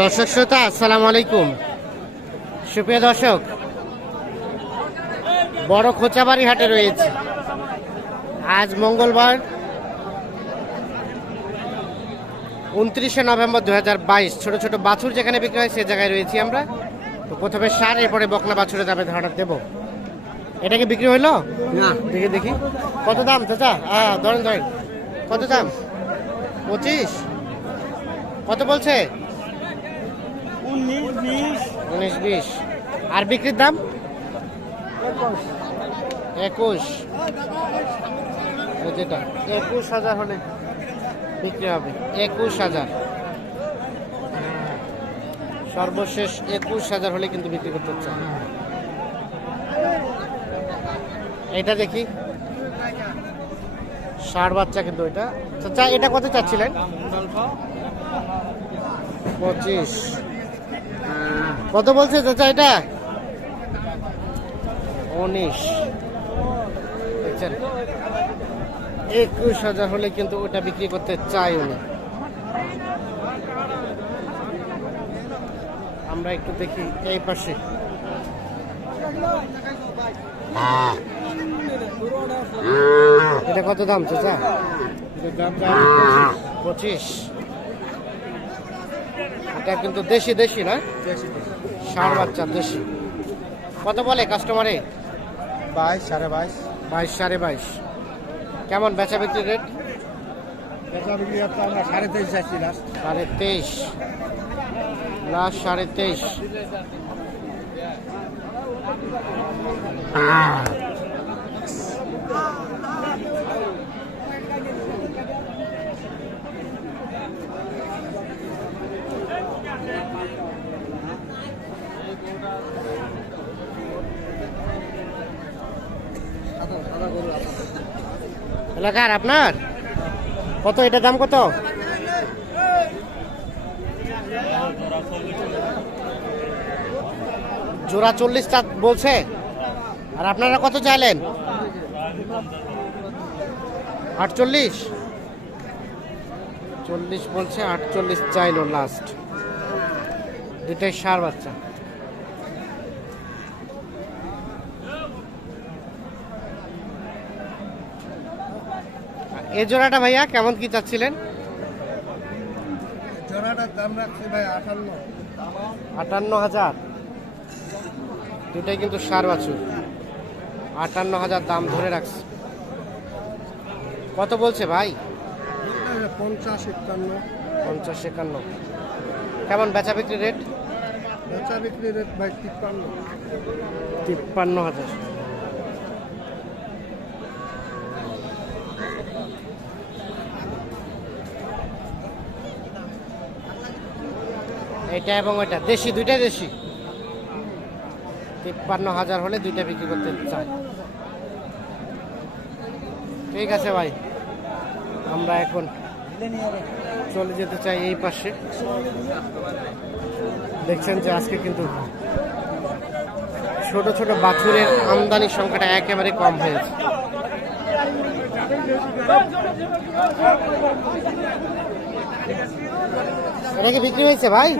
দর্শক শ্রোতা আসসালামু আলাইকুম। সুপ্রিয় দর্শক বড় খোঁচাবাড়ি হাটে রয়েছে। আজ মঙ্গলবার উনত্রিশে নভেম্বর দু হাজার বাইশ ছোট ছোট বাছুর যেখানে বিক্রি হয় সে জায়গায় রয়েছি আমরা। তো প্রথমে সার এরপরে বকনা বাছুরের দামে ধারণা দেবো। এটা কি বিক্রি হইল? না। দেখি দেখি। কত দাম চাচা? হ্যাঁ ধরেন ধরেন। কত দাম? পঁচিশ? কত বলছে? উনিশ বিশ। আর বিক্রির দাম? একুশ। যেটা। একুশ হাজার হলে বিক্রি হবে। একুশ হাজার। সর্বশেষ একুশ হাজার হলে কিন্তু বিক্রি করতে হচ্ছে। এটা দেখি। ষাট বাচ্চা কিন্তু এটা। চাচা এটা কত চাচ্ছিলেন? পঁচিশ। কত বলছে চাচা এটা? উনিশ। দেখছেন? একুশ হাজার হলে কিন্তু ওটা বিক্রি করতে চাই উনি আমরা একটু দেখি এই পাশে। এটা কত দাম চাচা? পঁচিশ। এটা কিন্তু দেশি দেশি না? ষাট বাচ্চা দেশি। কত বলে কাস্টমারে বাইশ সাড়ে বাইশ। বাইশ সাড়ে বাইশ। কেমন বেচা বিক্রি রেট বেচা বিক্রি আমরা সাড়ে তেইশ আসছি লাস্ট সাড়ে তেইশ। লাস্ট সাড়ে তেইশ। এলাকার আপনার? কত? এটা দাম কত? জোড়া চল্লিশটা বলছে। আর আপনারা কত চাইলেন? আটচল্লিশ? চল্লিশ বলছে, আটচল্লিশ চাইলো লাস্ট দুটাই সার বাচ্চা। এই জোড়াটা ভাইয়া কেমন কি চাচ্ছিলেন? জোড়াটার দাম রাখছি ভাই আটান্ন। আটান্ন হাজার। দুটাই কিন্তু সার বাছুর। আটান্ন হাজার দাম ধরে রাখছে। কত বলছে ভাই? পঞ্চাশ একান্ন। পঞ্চাশ একান্ন। কেমন বেচা বিক্রি রেট? বেচা বিক্রি রেট ভাই তিপ্পান্ন। তিপ্পান্ন হাজার। এটা এবং ওইটা। দেশি দুইটাই দেশি। তিপ্পান্ন হাজার হলে দুইটা বিক্রি করতে চাই ঠিক আছে ভাই। আমরা এখন চলে যেতে চাই এই পাশে। দেখছেন যে আজকে কিন্তু ছোট ছোট বাছুরের আমদানির সংখ্যাটা একেবারে কম হয়েছে। এটা কি বিক্রি হয়েছে ভাই?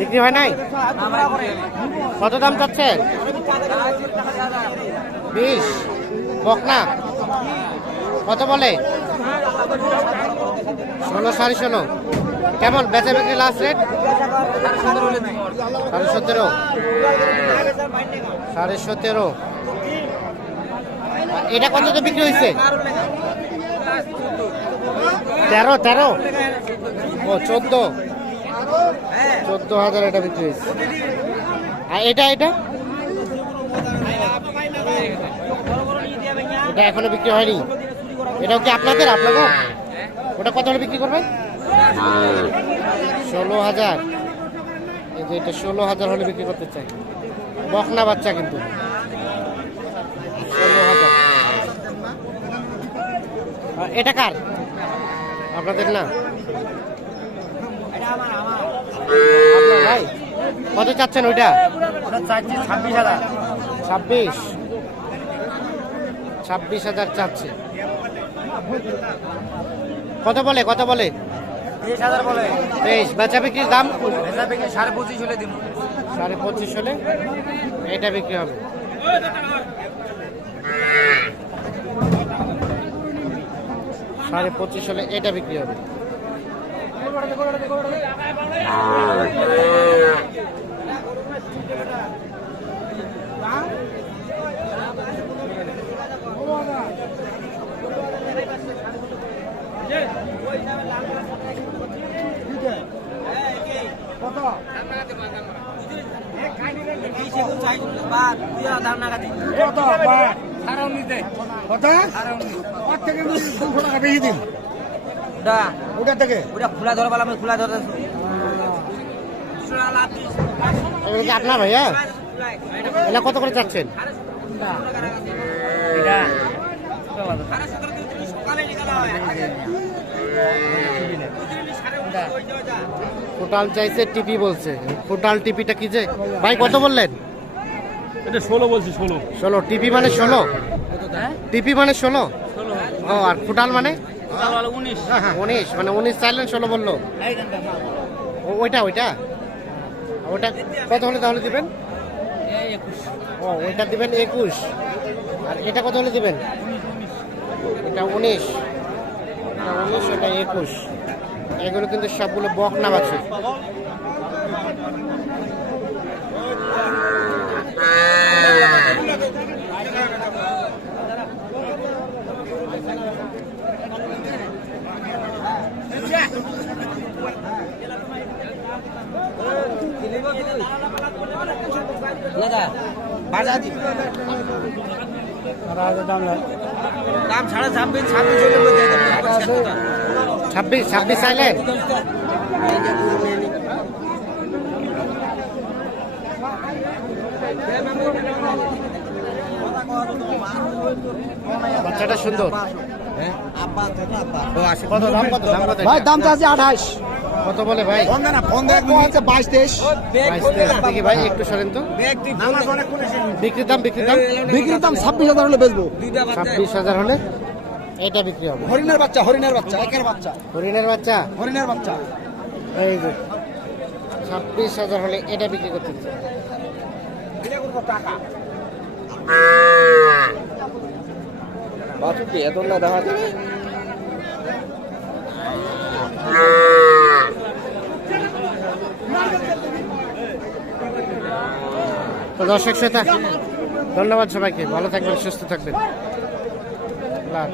বিক্রি হয় নাই? কত দাম চাচ্ছে? বিশ। বকনা কত বলে? ষোলো, সাড়ে ষোলো। কেমন? বেচা বিক্রি লাস্ট রেট সাড়ে সতেরো। সাড়ে সতেরো। এটা কততে বিক্রি হয়েছে? তেরো তেরো? ও, চোদ্দ। চোদ্দ হাজার এটা বিক্রি হয়েছে। আর এটা এটা? এটা এখনও বিক্রি হয়নি? এটাও কি আপনাদের আপনাদের? ওটা কত হলে বিক্রি করবেন? ষোলো হাজার। এই যে এটা ষোলো হাজার হলে বিক্রি করতে চাই। বকনা বাচ্চা কিন্তু। ষোলো হাজার। এটা কার? আপনাদের না? আপনার ভাই কত চাচ্ছেন ওইটা? ছাব্বিশ হাজার। ছাব্বিশ? ছাব্বিশ হাজার চাচ্ছে। কত বলে কত বলে? তেইশ হাজার বলে। তেইশ। বেচা বিক্রির দাম? ভেজা বিক্রি সাড়ে পঁচিশ হলে দিন সাড়ে পঁচিশ হলে? এটা বিক্রি হবে। সাড়ে পঁচিশ হলে এটা বিক্রি হবে। কত থেকে দুশো টাকা বেশি দিন ওটা থেকে? ওটা খোলা ধরবা আমি খোলা কি আপনার ভাইয়া? এটা কত করে চাচ্ছেন? টোটাল চাইছে টিপি বলছে। টোটাল টিপিটা কি যে? ভাই কত বললেন? এটা ষোলো বলছি ষোলো। ষোলো। টিপি মানে ষোলো? টিপি মানে ষোলো? ও আর ফুটাল মানে? উনিশ। উনিশ মানে উনিশ চাইলেন ষোলো বলল। ওইটা ওইটা? ওইটা কত হলে তাহলে দিবেন? ও ওইটা দিবেন একুশ। আর এটা কত হলে দিবেন? এটা উনিশ। উনিশ ওটা একুশ। এগুলো কিন্তু সবগুলো বকনা বাছুর ছাব্বিশ ছাব্বিশ বাচ্চাটা সুন্দর। দাম কত? দাম ভাই দাম চাচ্ছে আঠাশ। কত বলে ভাই? ফোন দে না ফোন দেখ ভাই একটু সরেন তো। বিক্রির দাম বিক্রির দাম? বিক্রির দাম ছাব্বিশ হাজার হলে বেচবো। এটা বিক্রি হবে। হরিণের বাচ্চা হরিণের বাচ্চা। একের বাচ্চা। হরিণের বাচ্চা? হরিণের বাচ্চা। এই যে ছাব্বিশ হাজার হলে এটা বিক্রি করতে এত না দেখা যাবে তো দর্শক শ্রোতা ধন্যবাদ সবাইকে। ভালো থাকবেন সুস্থ থাকবেন। আল্লাহ।